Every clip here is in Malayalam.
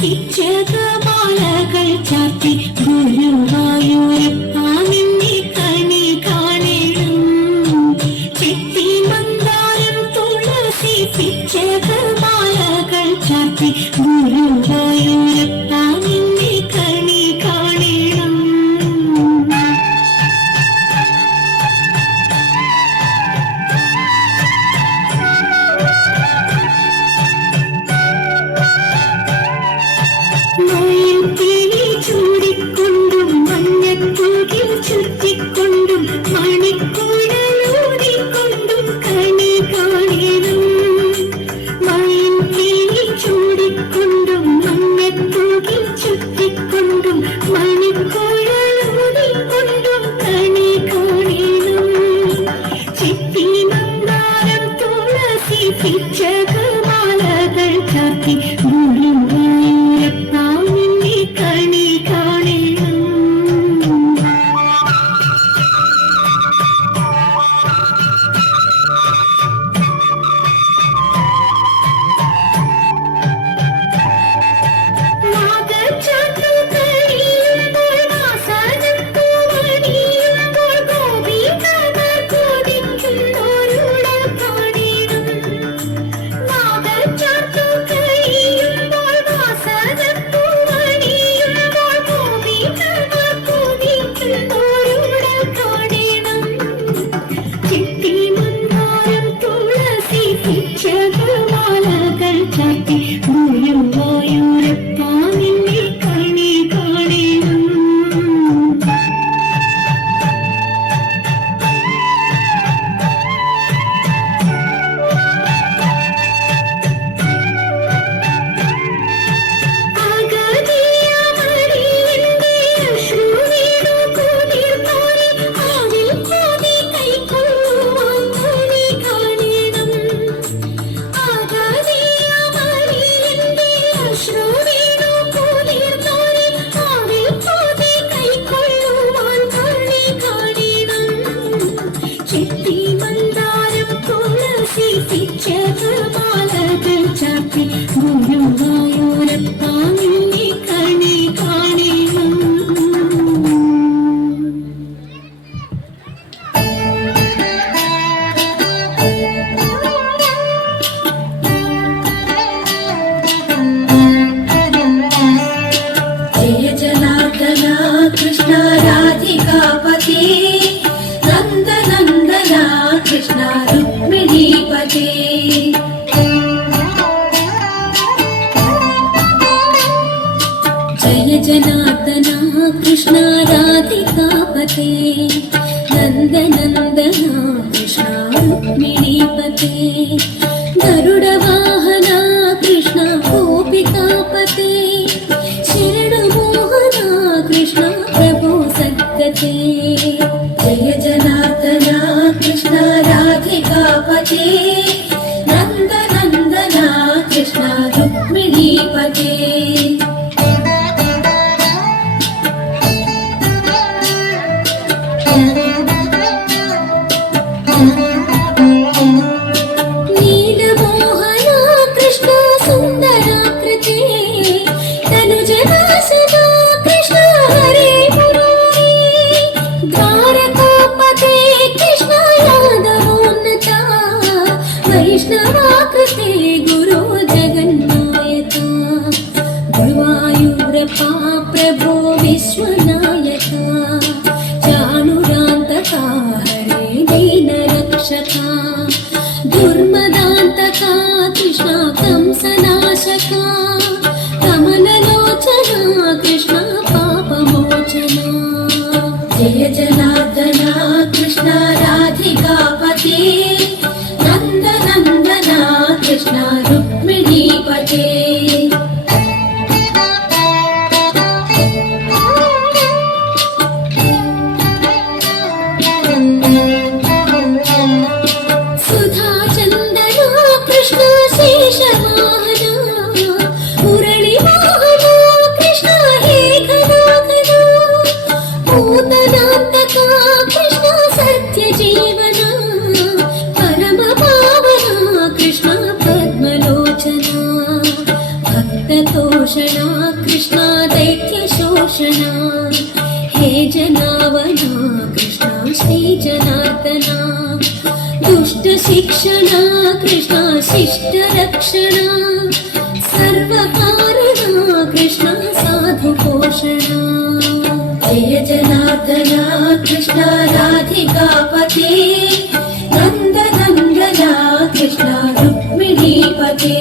സിദ്ധിച്ചകമാലകൾ ചാർത്തി ഗുരുവായൂരപ്പ നിന്നെ കണി കാണണം. ചെത്തി മന്ദാരം തുളസി പിച്ചകമാലകൾ ചാർത്തി ഗുരുവായൂരപ്പ നിന്നെ കണി കാണണം. ചൂടിക്കൊണ്ടും മഞ്ഞപ്പൂകിൽ ചുറ്റിക്കൊണ്ടും മണിക്കൂടലൂടിക്കൊണ്ടും കണി കാണണം. മയിൽപ്പീലി ചൂടിക്കൊണ്ടും മഞ്ഞപ്പൂകിൽ ചുറ്റിക്കൊണ്ടും മണിക്കൂടലൂടിക്കൊണ്ടും കണി കാണണം. ചിത്തി മന്ദാരം തുളസി പിച്ചകമാലകൾ ചാർത്തി ഗുരുവായൂരപ്പ നിന്നെ കണി കാണണം. നാഗചാത്തു കഴിയുമ്പോൾ വാസനം പൂവണിയുമ്പോൾ ഗോപികമാർ കൊതിക്കുന്നോരുടൽ കാണണം. നാഗചാത്തു കഴിയുമ്പോൾ വാസനം പൂവണിയുമ്പോൾ ഗോപികമാർ കൊതിക്കുന്നോരുടൽ കാണണം. ചിത്തി മന്ദാരം തുളസി പിച്ചകമാലകൾ ചാർത്തി ഗുരുവായൂരപ്പ നിന്നെ കണി കാണണം. അഗതിയമറിയന്റെ അശ്രുവീണു കുളിർമോരി ആവിൽ കോതി കൈക്കൊള്ളുവാൻ കണി കാണണം. അഗതിയമറിയന്റെ അശ്രുവീണു കുളിർമോരി ആവിൽ കോതി കൈക്കൊള്ളുവാൻ കണി കാണണം. ചെത്തി മന്ദാരം തുളസി പിച്ചകമാലകൾ ചാർത്തി ഗുരുവായൂരപ്പ നിന്നെ കണി കാണണം. जय जनार्दन कृष्ण राधिकापते नन्दनन्दन कृष्ण रुक्मिणीपते. जय जनार्दन कृष्ण राधिकापते नन्दनन्दन कृष्ण रुक्मिणीपते. गरुडवाहन कृष्ण गोपिकापते शरणमोहन कृष्ण प्रभो सद्गते. जय जनार्दन कृष्ण राधिकापते नन्दनन्दन कृष्ण रुक्मिणीपते. नीलमोहन कृष्ण सुन्दराकृते तनुजनासना कृष्ण हरे मुरारी. द्वारकापते कृष्ण यादवोन्नता वैष्णवाकृते गुरो जगन्नायका. गुरुवायूरप्पा प्रभो विश्वनायका. चाणुरान्तका हरे दीनरक्षका. दुर्मदान्तका कृष्ण कंसनाशका. कमललोचना कृष्ण पापमोचना. जय जनार्दन कृष्ण राधिकापते नन्दनन्दन कृष्ण रुक्मिणीपते. सुधा चन्दन कृष्ण शेषवाहन मुरळीवाहन कृष्ण हे घनाघन. पूतनान्तका कृष्ण सत्यजीवन परमपावन कृष्ण पद्मलोचन. भक्ततोष भूषणा कृष्णा दैत्यशोषणा हे जनावना कृष्णा श्रीजनार्दना दुष्टशिक्षणा कृष्णा शिष्टरक्षणा सर्वकारणा कृष्णा साधुपोषणा जय जनार्दना कृष्णा राधिकापते नन्दनन्दना कृष्णा रुक्मिणीपते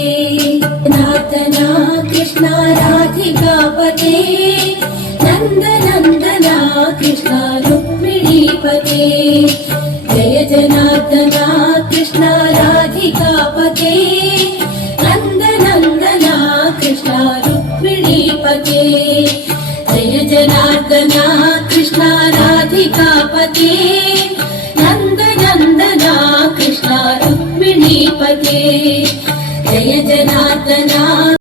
जनार्दना कृष्णा राधिकापते नन्दनन्दना कृष्णा रुक्मिणीपते जय जनार्दना कृष्णा राधिकापते नन्दनन्दना कृष्णा रुक्मिणीपते जय जनार्दना कृष्णा राधिकापते नन्दनन्दना कृष्णा रुक्मिणीपते जय जनार्दना